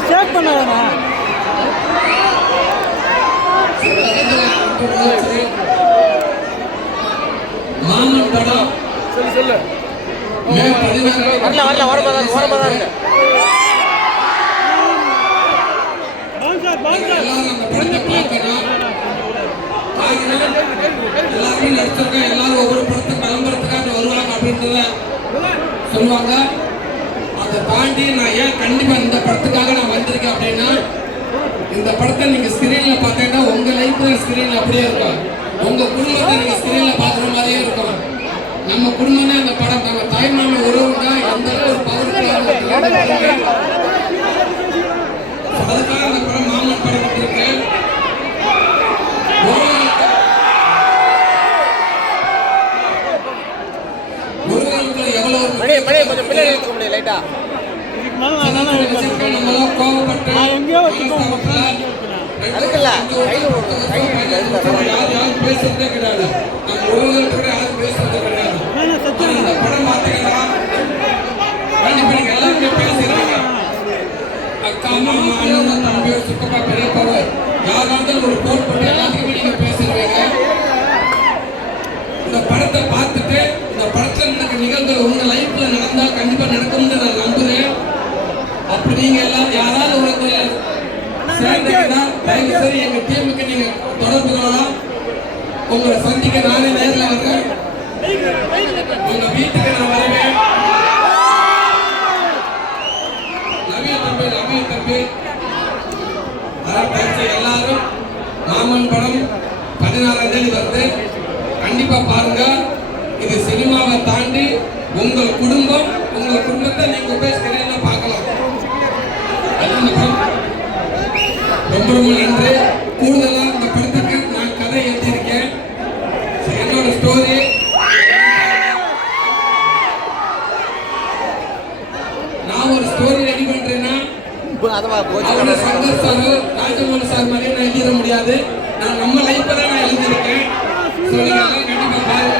Start பண்ணாதண்ணா மாமன் படம். சொல்லு சொல்லு. வரல வரல ஓரமாக ஓரமாக இருக்கு பவுன்சர் பவுன்சர் எல்லாரும் படத்தை ஒவ்வொரு படத்துக்கு விளம்பரத்துக்காக வருவாங்க அப்படின்றத சொல்லுவாங்க. தாண்டி நான் ஏன் கண்டிப்பா இந்த படத்துக்காக நான் வந்திருக்கேன் அப்படின்னா இந்த படத்தை நீங்க ஸ்கிரீன்ல பார்த்தீங்கன்னா உங்க லைஃப்ல ஸ்கிரீன்ல அப்படியே இருக்கும். உங்க குடும்பத்தை நீங்க ஸ்கிரீன்ல பாக்குற மாதிரியே இருக்கும். நம்ம குடும்பமே அந்த படம் நம்ம தாய்மாம தான் எந்த அளவு ஒரு பவர்ஃபுல்லான அதுக்காக அந்த படம் மாமன் படம் இருக்கேன் முருகனுக்கு எவ்வளவு ஒரு கொஞ்சம் பின்னாடி இருக்க முடியும் லைட்டா. பேசுறதே கிடையாது நம்ம கூட யாரும் பேசுறதே கிடையாது என்ன படம் பார்த்தீங்கன்னா கண்டிப்பா எல்லாருமே பேசுறீங்க அக்கா மாமா அண்ணன் தம்பி சித்தப்பா பெரியப்பாவை யாராவது ஒரு போட் எல்லாத்துக்குமே நீங்க பேசுறீங்க இந்த படத்தை பார்த்துட்டு இந்த படத்துல உங்க லைஃப்ல நடந்தா கண்டிப்பா நடக்கும்னு நான் நம்புறேன் அப்படி நீங்க எல்லாம் யாராவது ஒரு சேர்ந்தீங்கன்னா தயவு செய்து எங்க டீமுக்கு நீங்க தொடர்பு கொள்ளலாம். உங்களை சந்திக்க நானே நேர்ல வரேன் உங்க வீட்டுக்கு நான் வருவேன். நவீன தம்பி நவீன தம்பி. எல்லாரும் மாமன் படம் பதினாறாம் தேதி வருது. கண்டிப்பா பாருங்க. இது சினிமாவை தாண்டி உங்கள் குடும்பம் உங்கள் குடும்பத்தை நீங்க போய் ஸ்கிரீன்ல பார்க்கலாம் அது இந்த படம். ரொம்ப ரொம்ப நன்றி கூடுதலா இந்த படத்துக்கு நான் கதை எழுதியிருக்கேன் So, என்னோட ஸ்டோரி நான் ஒரு ஸ்டோரி ரெடி பண்றேன்னா அவங்க சங்கர் சார் ராஜமோகன் சார் மாதிரி நான் எழுதிட முடியாது. நான் நம்ம லைஃப்பை தான் நான் எழுதியிருக்கேன். ஸோ நீங்கள் எல்லாம் கண்டிப்பாக பாருங்க.